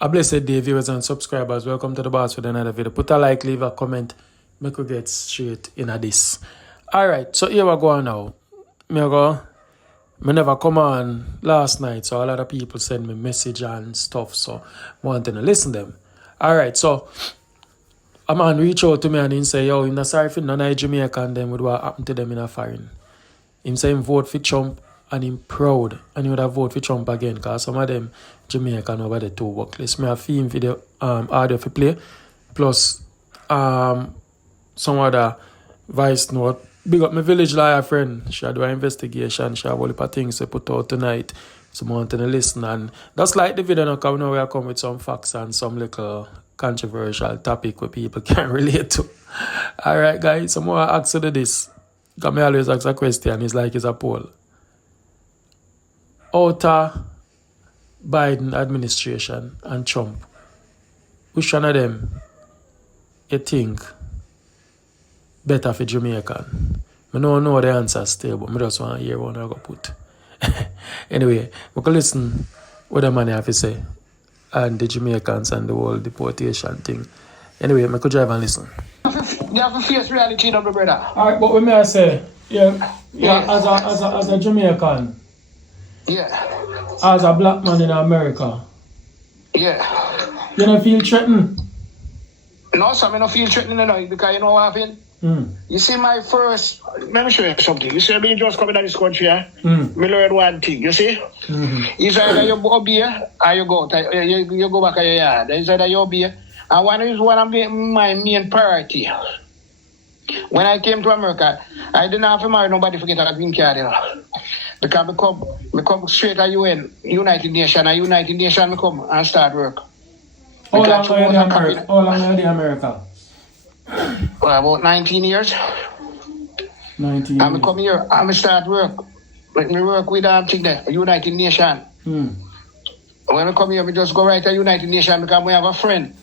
A blessed day, viewers and subscribers. Welcome to the boss with another video. Put a like, leave a comment, make we get straight into this. Alright, so here we go now. Me never come on last night, so a lot of people send me message and stuff, so wanting to listen to them. Alright, so a man reach out to me and he say, yo, I'm not sorry for none of Jamaican them with what happened to them in a foreign. Him say him vote for Trump and him proud and he would have vote for Trump again because some of them Jamaican over the two workless. Me have film video audio for play plus some other voice note. Big up my village lawyer friend. She do an investigation. She have all the things to put out tonight. So I want to listen and that's like the video now because now we come with some facts and some little controversial topic where people can relate to. Alright guys, so more ask you this. Because I always ask a question, it's like it's a poll. Outer Biden administration and Trump, which one of them you think better for Jamaican? I don't know the answer still, but I just want to hear what I go put. Anyway, we can listen what the man have to say and the Jamaicans and the whole deportation thing. Anyway, I could drive and listen. You have to face reality, no, brother. Alright, but what may I say? As a Jamaican. Yeah. As a black man in America. Yeah. You don't feel threatened? No, sir, I don't feel threatened, no, because you know what happened? You see, my first, let me show you something. You see, me just coming to this country, me learn one thing, you see? It's either you obey or you go back to your yard. It's either you obey. And one is one of my main priority. When I came to America, I didn't have to marry nobody to get a green card, you know. Because I come straight to UN, United Nations, and United Nations I come and start work. How long are you in America? Well, about 19 years. 19 years. I come here, I start work. Let me work with thing there, United Nations. When I come here, I just go right to United Nations because we have a friend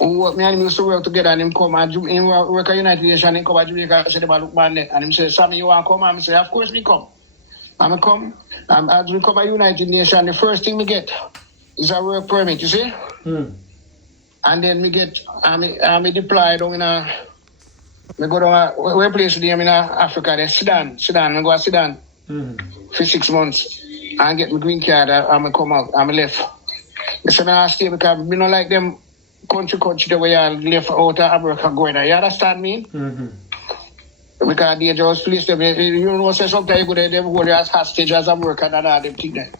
who me and him used to work together and him come and him work at United Nations and him come to Jamaica and say, look man there. And him say, Sammy, you want to come? And I say, of course we come. And I come, and as we come to United Nations, the first thing we get is a work permit, you see? And then we get, I'm deployed down in a, we go down a place with them in Africa, there, Sudan, I go to Sudan for 6 months and get my green card and I come out, and I left. I say I stay because we don't like them country the way I left out of America going there. You understand me? Because they just place them, you know, say sometimes you go there, they go there as hostage as American and all them things there.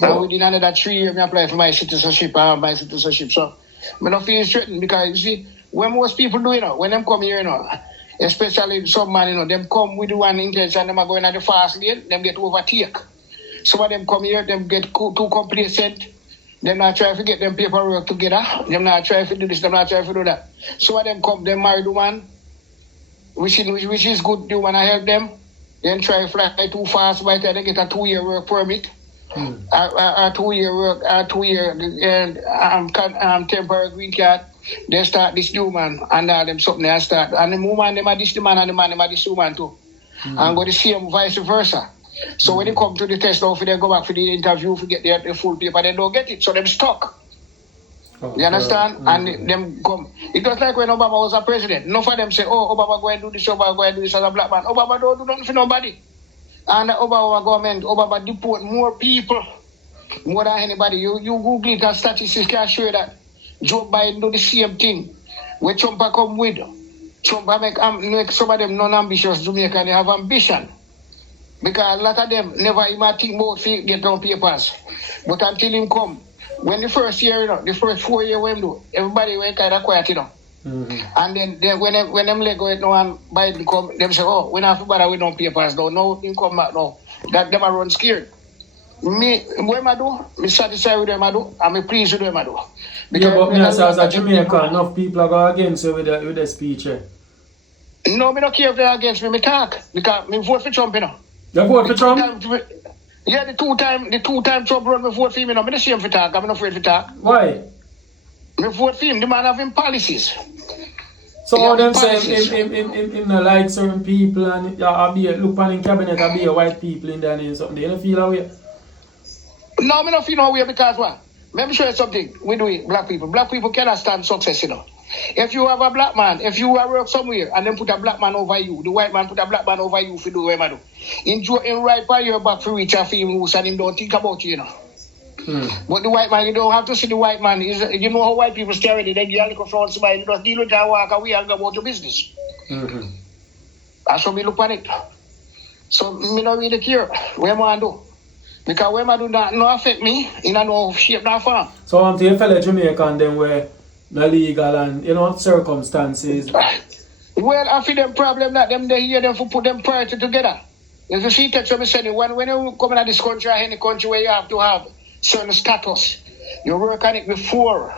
And within another 3 years, I apply for my citizenship, So I don't feel threatened because, you see, when most people do, you know, when them come here, you know, especially some man, you know, them come with one intention, them are going at the fast lane, them get overtake. Some of them come here, them get too complacent. Them not try to get them paperwork together. Them not try to do this, them not try to do that. Some of them come, them marry the man, which is good, the woman help them. Then try to fly too fast by the time they get a 2-year work permit. A 2-year work, a 2-year temporary green card. They start this new man and all them something they start. And the woman them are this the man and the man them are this woman too. And go the same vice versa. So when they come to the test now, if they go back for the interview, if get the full paper, they don't get it. So them stuck. You understand? And them come. It was like when Obama was a president. None of them say, oh, Obama go and do this, Obama go and do this as a black man. Obama don't do nothing for nobody. And the Obama government, Obama deport more people, more than anybody. You Google it and statistics can show you that Joe Biden do the same thing. Where Trump come with, Trump make some of them non-ambitious Jamaican, they have ambition. Because a lot of them never even think about get down papers. But until him come, when the first year, you know, the first 4 years when him do, everybody went kind of quiet, you know. And then when them let go now and Biden come, them say, oh, we don't have to bother with no papers now. No, him come back now. That them are run scared. Me, what I do, me satisfied with them I do, and me pleased with them I do. Because but me as a Jamaican, enough people are going against you with the speech. No, me don't care if they're against me, me talk. Because me vote for Trump, you know. You vote for Trump? Yeah, the two time Trump run, me vote for him, you know. Me don't shame for talk, I'm not afraid for talk. Why? Me vote for him, the man have him policies. So all them say him not like certain people and look on in cabinet and be a white people in there and something. You don't feel that way? No, me don't feel no way because what? Let me show you something. We do it, black people. Black people cannot stand success, you know. If you have a black man, if you work somewhere and then put a black man over you, the white man put a black man over you if you do what you do. In right by your back for reach and for him loose and him don't think about you, you know. But the white man, you don't have to see the white man. You know how white people stare at it. They get a little front smile. You just deal with that, walk away and go about your business. That's how we look at it. So, me don't really care what I do. Because what I do not affect me in no shape, no form. So, I'm telling fellow Jamaican them where the legal and, you know, circumstances. Well, I feel them problem that them they hear them for put them priority together. If you see text me saying when you come in this country or any country where you have to have certain status, you work on it before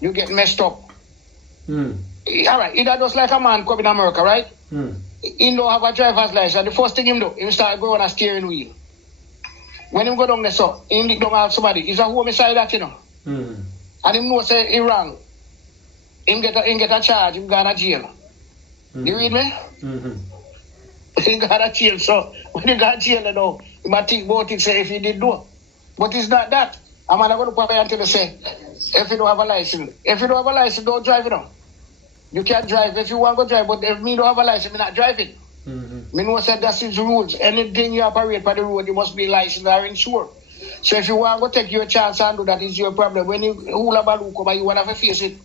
you get messed up. All right, either just like a man come in America, right? He don't have a driver's license. The first thing him do, he start going on a steering wheel. When him go down there, so he don't have somebody. He's a homicide that, you know. And him know say he wrong. Him get a charge, him go to jail. You read me? He got a jail, so when he got jail, you know, he might think about it, say if he did do. But it's not that. I'm not going to put until they say, if you don't have a license. If you don't have a license, don't drive it on. You can't drive if you want to drive, but if me don't have a license, I'm not driving. Me know say that's his rules. Anything you operate by the road, you must be licensed or insured. So if you want to take your chance and do that, is your problem. When you hula baloo come, you want to face it.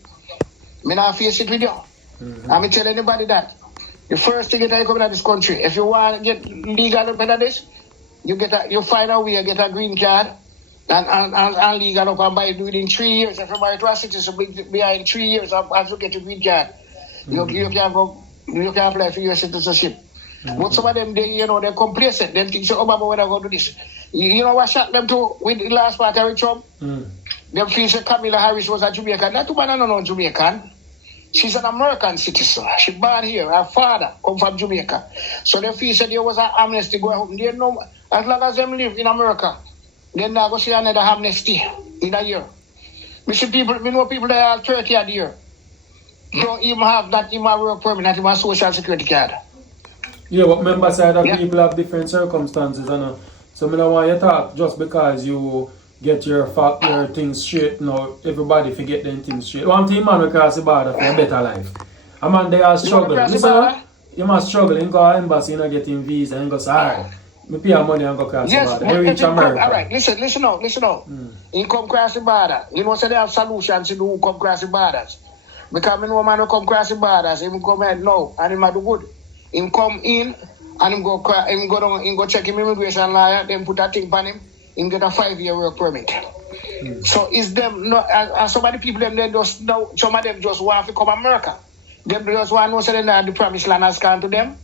Me not face it with you. I'm tell anybody that. The first thing that you come into this country, if you want to get legal up into this, you find a way to get a green card and legal up and buy it within 3 years. If you buy it to a citizen, behind 3 years as you get your green card, you can apply for your citizenship. But some of them, they're complacent. They think, so Obama, when I go do this. You know what shot them to with the last part of Trump? Them feel that Kamala Harris was a Jamaican. That woman is not Jamaican. She's an American citizen. She born here. Her father come from Jamaica. So they feel that there was an amnesty going on. They know as long as them live in America, then they go see another amnesty in a year. We know people that are 30 a year. Don't even have that in my work permit, not in my social security card. Yeah, but remember side that people have different circumstances, and so I don't want you to talk just because you get your things straight. No, everybody forget them things straight. One thing man across the border for a better life. A man they are struggling. You must struggle and go to embassy and getting visa and go say, alright, me pay money and go across the border. They reach America. Alright, listen out. You come across the border. You know, so they have solutions to do who come across the borders. Because I know a man who come across the borders, he come in now and he might do good. He come in and he go down, he go check him immigration lawyer, then put a thing on him, he get a 5-year work permit. So is them no some of the people them they just know, some of them just want to come to America. Them just want to know say the promised land has come to them.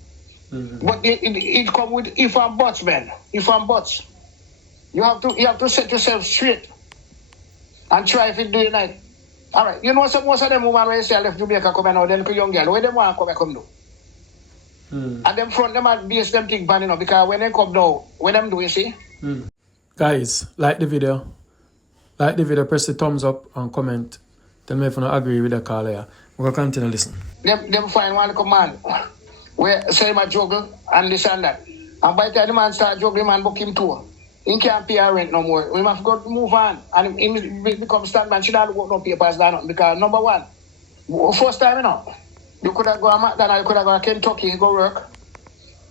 But it come with if and buts, man. If and buts. You have to set yourself straight and try if it do it night. Alright, you know so most of them women when you say left Jamaica come now, then young girl, where them want to come do? And them front them are base them thing pan, you know, because when they come now, when them do you see? Guys, like the video, press the thumbs up and comment. Tell me if you don't agree with the call here. We'll continue listen. Them find one command where say my juggle and this and that. And by the time the man start juggling, man book him tour. He can't pay our rent no more. We must go move on. And he become standman. She don't work no papers down because number one, first time you know, you could have gone to McDonald's, you could have gone to Kentucky, go work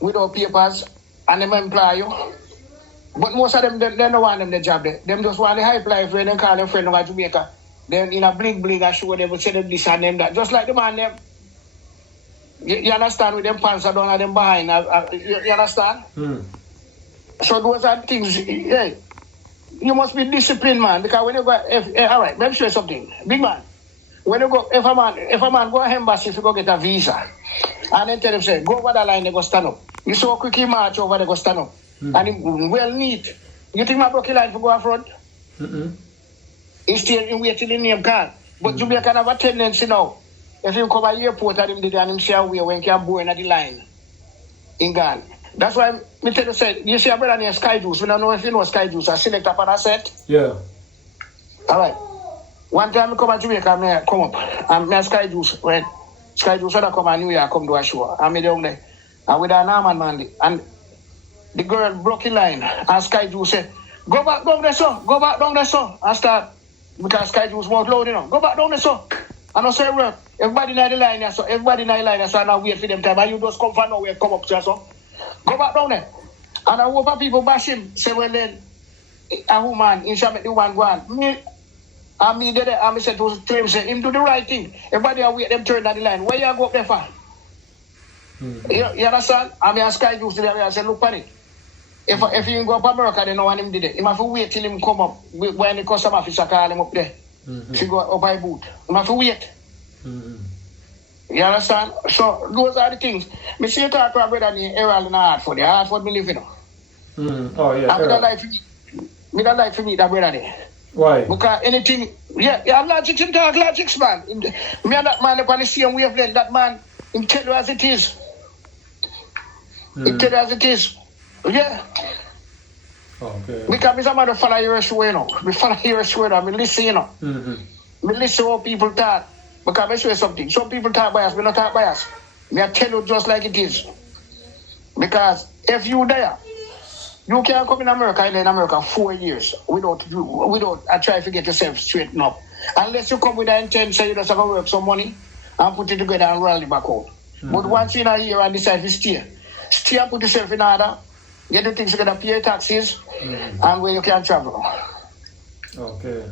without papers and them employ you. But most of them, they don't want them the job there. Them just want the high life when they call them friend of Jamaica. Then in a bling and show them, say them this and them that. Just like the man them. You understand with them pants are down and them behind. You understand? So those are things, hey, you must be disciplined, man. Because when you go, all right, let me show you something. Big man, when you go, if a man go to embassy, if you go get a visa, and then tell him, say, go over the line, they go stand up. You saw a quick march over, they go stand up. And him well neat. You think my broken line for go up front? He's still waiting in the name card. But Jamaica have a tendency now. If you come to the airport and him did and him see a way when he can board at the line in Ghana. That's why me tell you, say, you see a brother named Sky Juice. We don't know if you know Sky Juice. I select up on a set. Yeah. All right. One time I come to Jamaica, I come up. And me Sky Juice, when Sky Juice, when I come to New York, come to a show. And me down there. And with a Norman man. And the girl broke in line. And Sky Juice said, Go back down there, sir. Go back down there, sir. And start, because Sky Juice won't load, you know. Go back down there, sir. I don't say work. Everybody in the line, so everybody in the line, so I now wait for them time. And you just come from nowhere, come up to us, so. Go back down there. And I hope people bash him, say, well then, a woman, he shall make the one go on. Me did it, I said to him, say, him do the right thing. Everybody will wait them turn down the line. Where you go up there for? You understand? I mean, Sky Juice today, I said, look on it. If you go up America, they know when him did it. He have to wait till him come up when the customer officer call him up there. If you go up by boot. He have to wait. You understand? So those are the things. Me see you talk to a brother named Errol in Hartford. Hartford me live, you know. Oh yeah. And me don't like to meet that brother there. Why? Because anything, logic, him talk logics, man. Me and that man up on the same wavelength. That man, him tell you as it is. Him tell you as it is. Yeah. Okay. Because I'm not follow your show, you know. Me follow your show, you know. Me listen, you know. Me listen how people talk. Because I show you something. Some people talk bias, me not talk bias. Me I tell you just like it is. Because if you there, you can't come in America and in America 4 years without try to get yourself straightened up. Unless you come with the intent, say you just have to work some money and put it together and rally back out. But once you're in here and decide to stay and put yourself in order, get the things together, pay your taxes, and where you can travel. Okay.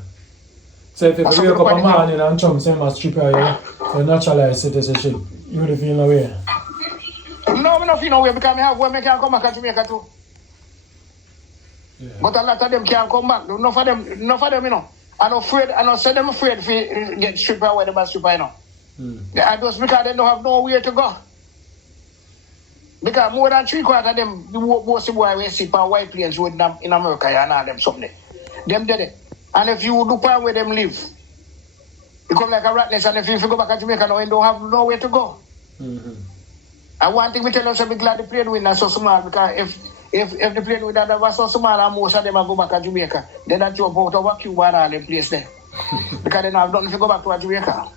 So if you wake up a morning and chum same as stripper, you naturalize citizenship, you would feel no way? No, I don't feel no way because I have one, I can come back to Jamaica too. Yeah. But a lot of them can't come back. Enough of them, you know. I don't say them afraid to get stripper where they must stripper, you know. And just because they don't have nowhere to go. Because more than 3/4 of them, most of the boys will sit on white plains with them in America and all them something. Them did it. And if you look at where them live, you come like a rat nest, and if you go back to Jamaica now, you don't have nowhere to go. And one thing we tell us, I'm glad the plane winner so small, because if the plane winner was so small and most of them go back to Jamaica, then that jump out over Cuba and all them place there. Because they don't have nothing to go back to Jamaica.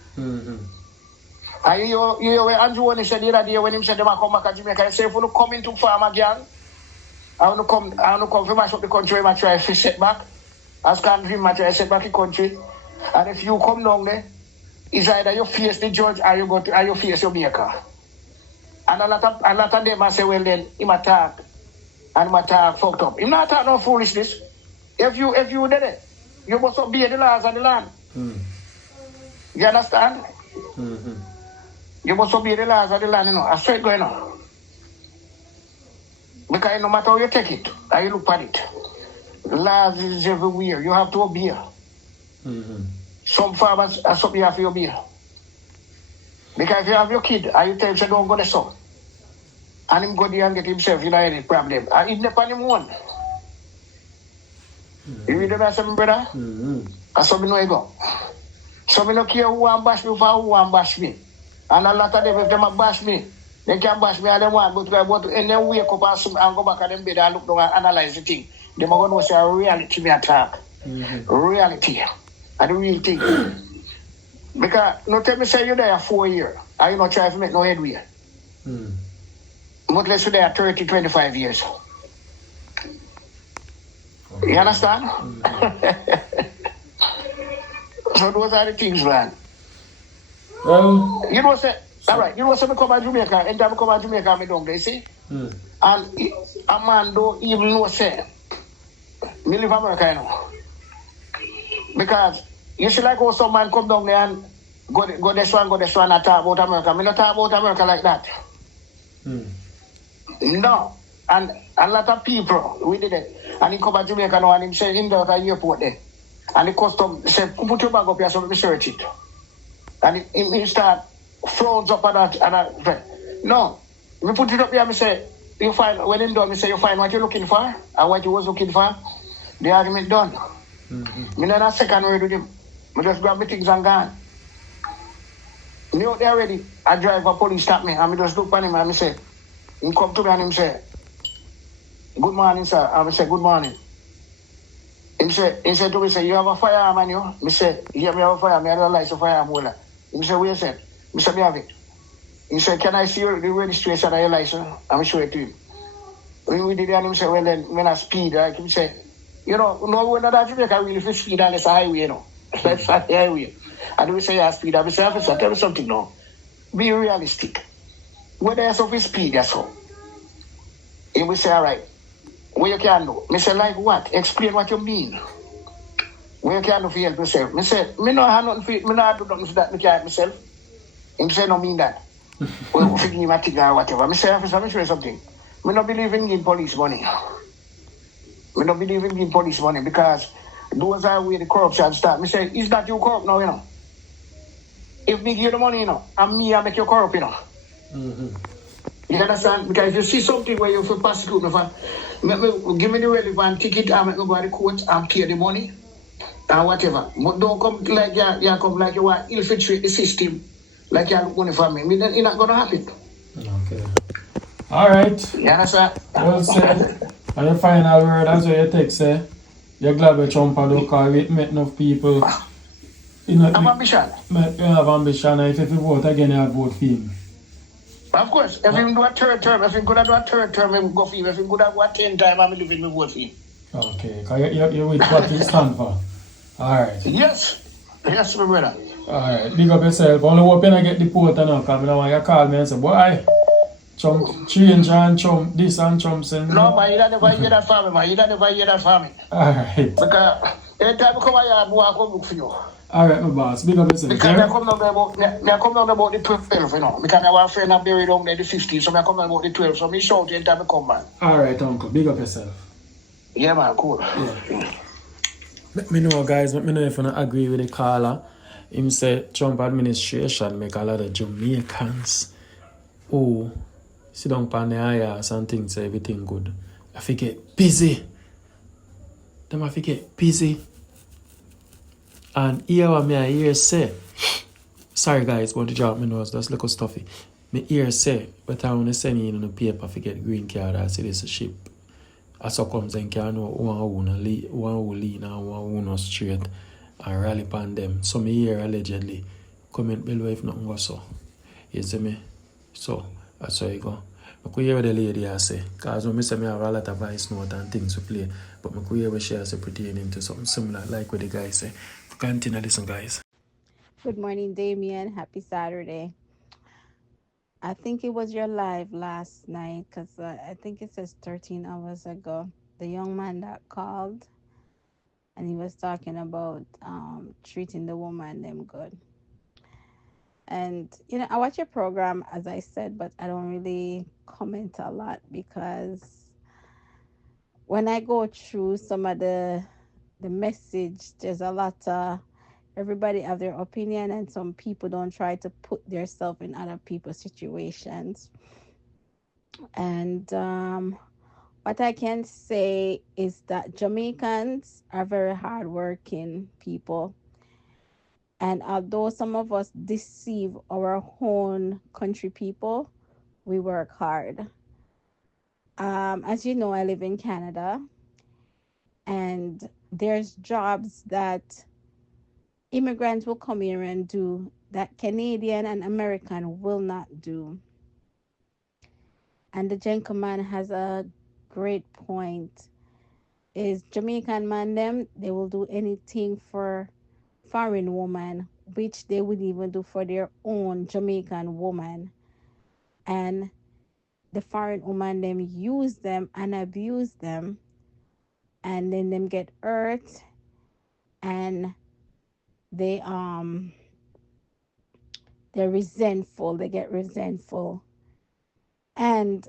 And you know Andrew when he said the other day when he said they might come back to Jamaica, he said if you come into farm again, I want to come to mash up the country, I try to set back. As country, I try to set back the country. And if you come down there, it's either you face the judge or you face your maker. And a lot of them I say, well then, him attack and him attack fucked up. Him not attack no foolishness. If you did it, you must obey the laws of the land. You understand? You must obey the laws of the land, you know. I straight going on. Because no matter how you take it, how you look at it, laws is everywhere. You have to obey. Some farmers are something you have to obey. Because if you have your kid and you tell him, don't go there, son, and him go there and get himself in any problem, and he's not on him one. You read the rest of me, brother? And some know you go. Some don't care who want bash me for who want bash me. And a lot of them, if they bash me, they can bash me and they want to and then wake up and go back at them bed and look down and analyze the thing. They're going to say a reality me attack. Reality. And the real thing. Because no tell me say you're there 4 years and you not try to make no headway. Much less you're there 30, 25 years. You understand? So those are the things, man. Well, you know say, all right, you know say me come to Jamaica, and I come to Jamaica, me down there, see? And a man don't even know say, me live America, you know. Because you see like how some man come down there and go this one, and talk about America. Me not talk about America like that. No. And a lot of people, we did it. And he come to Jamaica now and he say him down at the airport there. And the custom said, put your bag up here so let me search it. And he start frowns up at that. No. We put it up here and say, you find, when him done, he say, you find what you're looking for and what you was looking for. The argument done. Me not a second word with him. I just grab my things and gone. Me out there already, I drive a police stop me and I just look at him and I say, he come to me and him say, good morning, sir. And I say, good morning. He said to me, say, you have a firearm on you? I say, yeah, me have a firearm. I have a license firearm holder. He said, where is it? I said, me have it. He said, can I see the registration of your license? I'm show it to him. When we did that, he said, well then, when I speed, he said, You know, no one that Jamaica really for speed on this highway, you know. It's a highway. And we say speed, I say, officer, tell me something now. Be realistic. Whether there's of speed, that's all. He will say, all right, what you can do? Me say, like what? Explain what you mean. What you can do for help yourself? Me say, me no have nothing for it. Me no do nothing for that. Me can't help myself. He say, no mean that. Well, for give me a ticket or whatever. Me say, officer, me show you something. Me no believe in giving police money. Me no believe in giving police money because those are where the corruption start. Me say, is that you corrupt now, you know? If me give you the money, you know, and me, I make you corrupt, you know. Mm-hmm. You understand? Because if you see something where you feel prosecute me for, give me the relevant ticket, I make me go to the court and pay the money and whatever. But don't come like you come like you want to infiltrate the system, like you look money for me. It's not going to happen. Okay. All right. You understand? Well said. And your final word, as what you take, say, you're glad we Trump and don't call it, met enough people. You know, I'm ambition. You have ambition, and if you vote again, you have vote for him. Of course, if he do a third term, if he could do a third term, I go for him. If he could do a 10 time, I'm living me vote for him. Okay, because you're with what you stand for. Alright. Yes, my brother. Alright, big up yourself. Only hope you don't get deported now, because I don't want you to call me and say, boy, Trump change and Trump this and Trump saying. No, man, you don't never hear that from me, man. You don't never hear that from me. Alright. Because anytime I come here, I come look for you. Alright, my boss. Big up yourself. Because I come down about the 12, you know. Because I have a friend I buried down there the 15, so I come down about the 12. So I shout anytime I come back. Alright, uncle. Big up yourself. Yeah, man, cool. Yeah. Let me know, guys. Let me know if you don't agree with the caller. Him say Trump administration make a lot of Jamaicans who sit down on their ass and think say everything good. I fi get busy. Them I fi get busy. And here what me I hear say. Sorry guys, but the job me nose that's little stuffy. Me hear say, but I want to send you in the paper fi get green card or citizenship. As so comes and can know who lean and who no straight and rally upon them. So me hear allegedly comment below if nothing goes so. You see me? So that's how you go. I could hear what the lady has say. Because when I say I have a lot of voice note and things to play. But I could hear what she has say pertaining to something similar like what the guy say. Continue listen guys. Good morning, Damien. Happy Saturday. I think it was your live last night because I think it says 13 hours ago. The young man that called and he was talking about treating the woman them good. And, you know, I watch your program, as I said, but I don't really comment a lot because when I go through some of the message, there's a lot of everybody have their opinion and some people don't try to put themselves in other people's situations. And what I can say is that Jamaicans are very hardworking people. And although some of us deceive our own country people, we work hard. As you know, I live in Canada, and there's jobs that immigrants will come here and do that Canadian and American will not do. And the gentleman has a great point. Is Jamaican man them, they will do anything for foreign woman, which they would even do for their own Jamaican woman. And the foreign woman them use them and abuse them, and then them get hurt, and they're resentful. They get resentful, and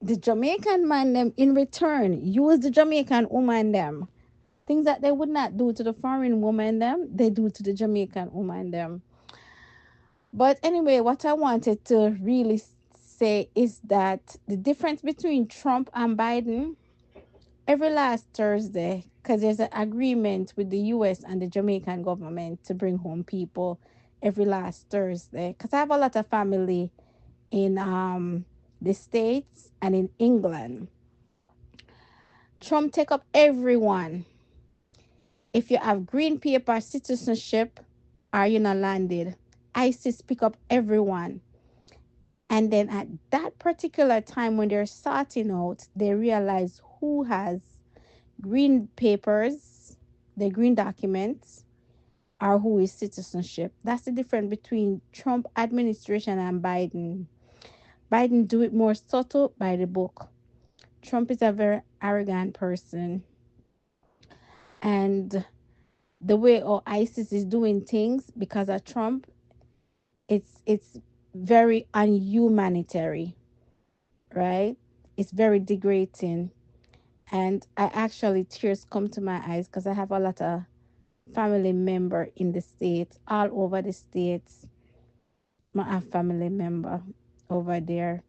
the Jamaican man them in return use the Jamaican woman them. Things that they would not do to the foreign woman them, they do to the Jamaican woman them. But anyway, what I wanted to really say is that the difference between Trump and Biden, every last Thursday, because there's an agreement with the US and the Jamaican government to bring home people every last Thursday. Because I have a lot of family in the States and in England. Trump take up everyone. If you have green paper citizenship, or you're not landed, ISIS pick up everyone. And then at that particular time when they're sorting out, they realize who has green papers, the green documents, are who is citizenship. That's the difference between Trump administration and Biden. Biden do it more subtle by the book. Trump is a very arrogant person, and the way ISIS is doing things because of Trump, it's very unhumanitarian, right? It's very degrading, and I actually tears come to my eyes because I have a lot of family member in the states, all over the states. I have family member over there.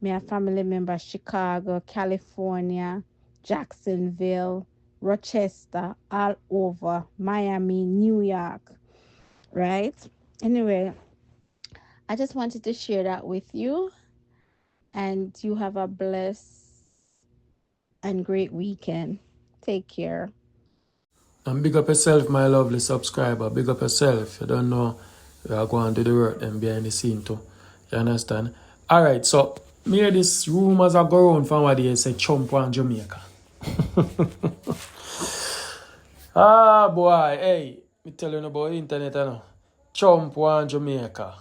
Me have family member Chicago, California, Jacksonville, Rochester, all over Miami, New York, right? Anyway, I just wanted to share that with you, and you have a blessed and great weekend. Take care. And big up yourself, my lovely subscriber. Big up yourself. You don't know we are going to do the work them behind the scene too. You understand? Alright, so me hear this rumors are go around from what they say Trump on Jamaica. Ah boy, hey, me tell you about the internet you know. Trump on Jamaica.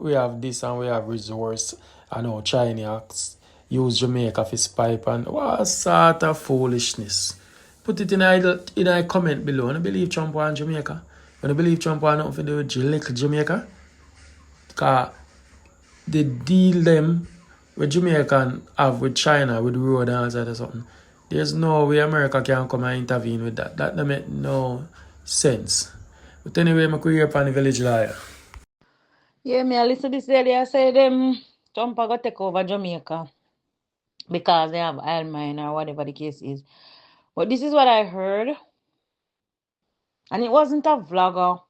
We have this and we have resource. I know China use Jamaica for spy and what sort of foolishness. Put it in a comment below. I don't believe Trump on Jamaica. I don't believe Trump on nothing to do with little Jamaica. Because the deal them with Jamaican have with China with road and all that or something. There's no way America can come and intervene with that. That don't make no sense. But anyway, I'm here upon the village lawyer. Yeah, me I listen this earlier. I say them Trump go take over Jamaica because they have oil mine or whatever the case is. But this is what I heard, and it wasn't a vlogger.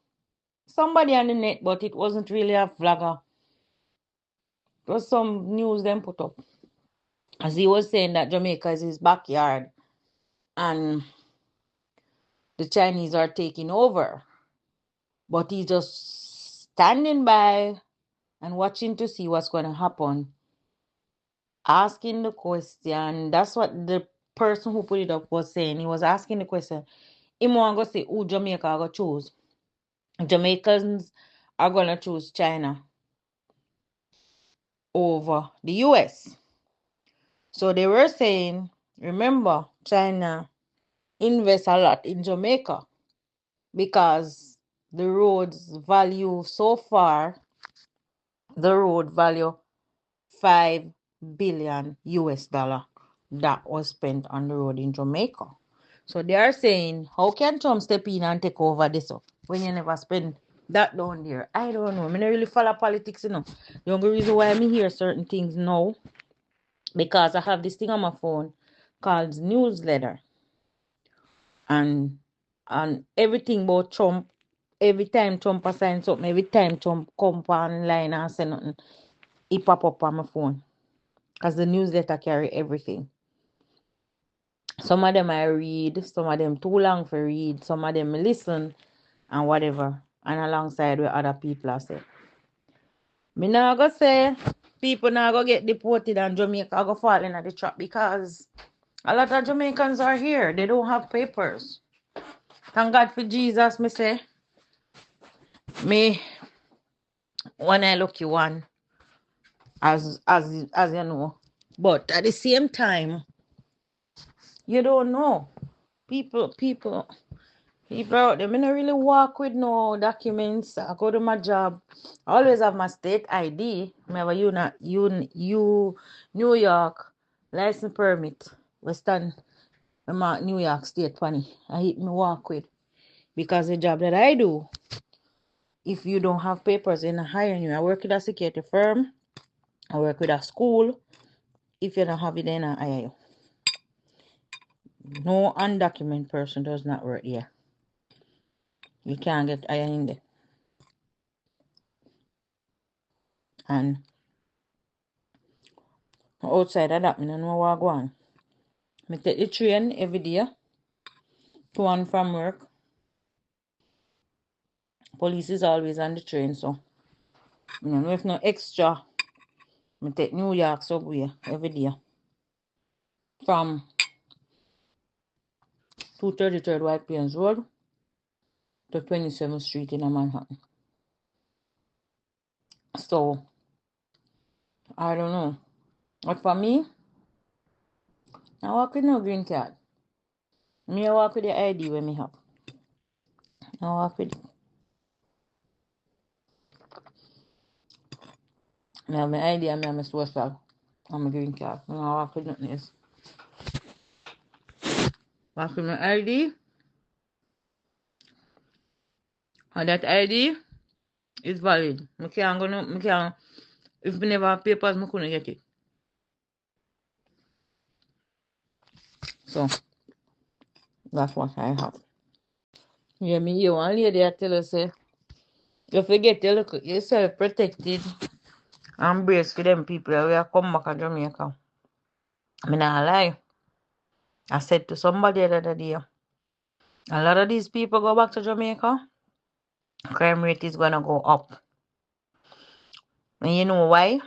Somebody on the net, but it wasn't really a vlogger. It was some news them put up. As he was saying that Jamaica is his backyard and the Chinese are taking over. But he's just standing by and watching to see what's going to happen. Asking the question. That's what the person who put it up was saying. He was asking the question. He want to say who Jamaica are going to choose. Jamaicans are going to choose China over the US. So they were saying, remember, China invests a lot in Jamaica because the roads value so far, the road value 5 billion US dollar that was spent on the road in Jamaica. So they are saying, how can Trump step in and take over this up when you never spend that down there? I don't know. I don't really follow politics, you know. The only reason why I hear certain things now, because I have this thing on my phone called newsletter. And everything about Trump, every time Trump assigns something, every time Trump come online and say nothing, it pop up on my phone. Because the newsletter carry everything. Some of them I read, some of them too long for read, some of them listen and whatever. And alongside with other people I say. Me now go say people now go get deported and Jamaica go fall in the trap because a lot of Jamaicans are here. They don't have papers. Thank God for Jesus, me say. Me one I lucky one, as you know. But at the same time, you don't know. People out there, I don't really walk with no documents. I go to my job. I always have my state ID. I have a New York license permit. Western New York State funny. I hit me walk with. Because the job that I do, if you don't have papers, they're not hiring you. I work with a security firm. I work with a school. If you don't have it, then I hire you. No undocumented person does not work here. You can't get hired in there. And outside of that, I don't know what I go on. I take the train every day to and from work. Police is always on the train, so if no extra, I take New York subway every day from 233rd White Plains Road to 27th Street in Manhattan. So, I don't know. But for me, I walk with no green card. Me I walk with the ID when me have. I walk with me have my ID and me have my social and my green card. I walk with nothing else. Walk with my ID. And that ID is valid. Me can't, if me never have papers, me couldn't get it. So, that's what I have. Yeah, me hear one lady I tell her say, you forget to look yourself protected and brace for them people that will come back to Jamaica. I mean, I lie. I said to somebody the other day, a lot of these people go back to Jamaica, crime rate is gonna go up. And you know why?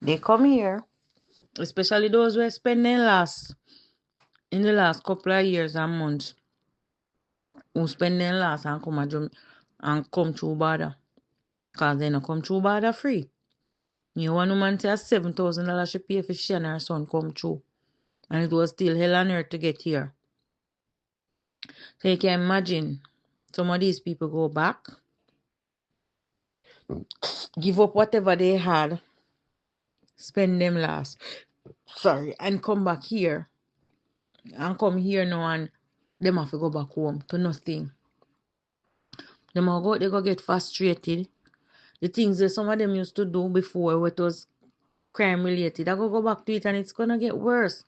They come here, especially those who are spending in the last couple of years and months, who spend their last and come through border. Cause they no come through border free. You one woman say $7,000 she pay for she and her son come through. And it was still hell on earth to get here. So you can imagine some of these people go back, give up whatever they had, spend them last, and come back here. And come here now and them have to go back home to nothing. They go get frustrated. The things that some of them used to do before, what was crime related, I go back to it and it's gonna get worse.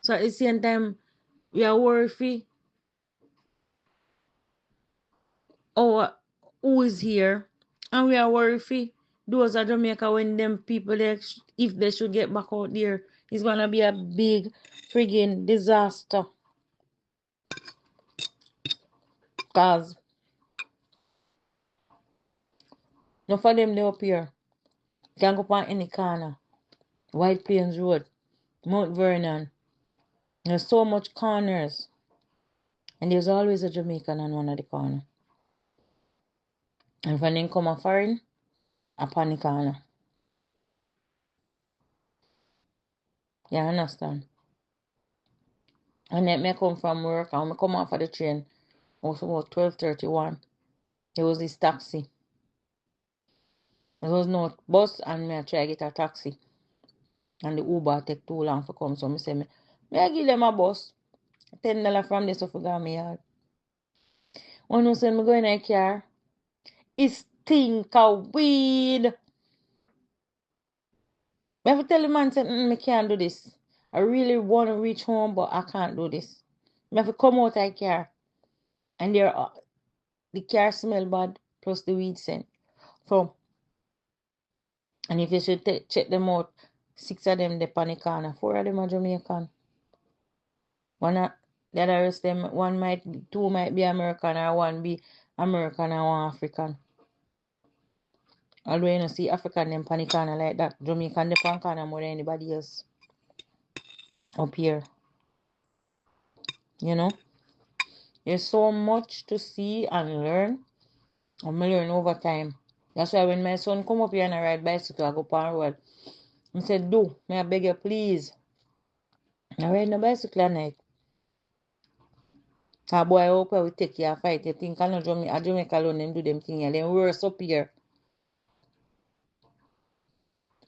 So at the same time, we are worried for who is here, and we are worried for those at Jamaica when them people there, if they should get back out there, it's gonna be a big friggin' disaster. Cause none of them they up here can go on any corner. White Plains Road, Mount Vernon. There's so much corners. And there's always a Jamaican on one of the corner. And when they come a foreign, upon the corner. You understand? And then me come from work and I come off of the train. It was about 12:31. There was this taxi. There was no bus and me I try to get a taxi. And the Uber take too long for come. So me say me I give them a bus. $10 from this so for go me yard. When you say me go in a car, it stink of weed. I have to tell the man say, me can't do this. I really want to reach home, but I can't do this. I have to come out of the car. And the car smell bad, plus the weed scent. So, and if you should check them out, 6 of them they on the corner, 4 of them are Jamaican. The other rest them, 2 might be American, or 1 be American and 1 African. Although you don't see African them on the corner like that, Jamaican they on corner more than anybody else up here. You know? There's so much to see and learn. And I learn over time. That's why when my son come up here and I ride bicycle, I go on road. He said, may I beg you please. I ride no bicycle at night. So boy, I hope I will take you a fight. You think I know Jamaica alone them do them thing and then worse up here.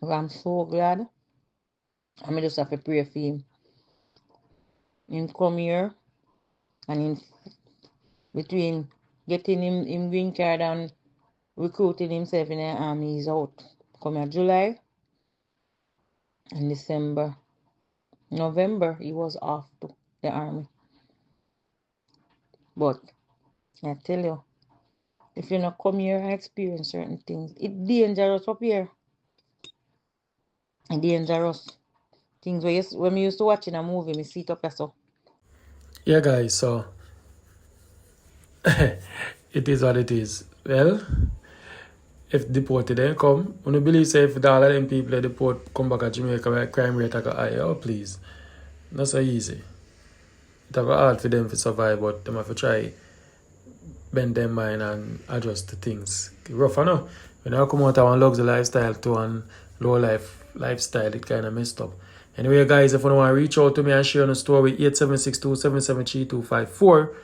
But I'm so glad. I just have to pray for him. Him come here and in between getting him green card and recruiting himself in the army, he's out. Come here July and December. November, he was off to the army. But I tell you, if you not come here and experience certain things, it's dangerous up here. It's dangerous. Things when we used to watching a movie, me see it up there so. Yeah, guys, so it is what it is. Well, if deported then come, when you believe say if all of them people that deport come back to Jamaica where crime rate go high, oh please. Not so easy. it's hard for them to survive, but them have to try bend their mind and adjust to things. Rough, I know. When I come out of one luxury lifestyle to one low life lifestyle, it kind of messed up. Anyway, guys, if you want to reach out to me and share on the story, 8762773254,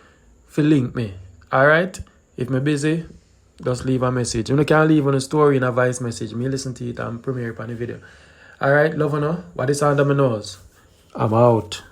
if you link me. Alright? If I'm busy, just leave a message. You can leave on a story in a voice message. Me listen to it and premiere it on the video. Alright, love you know. What is under my nose? I'm out.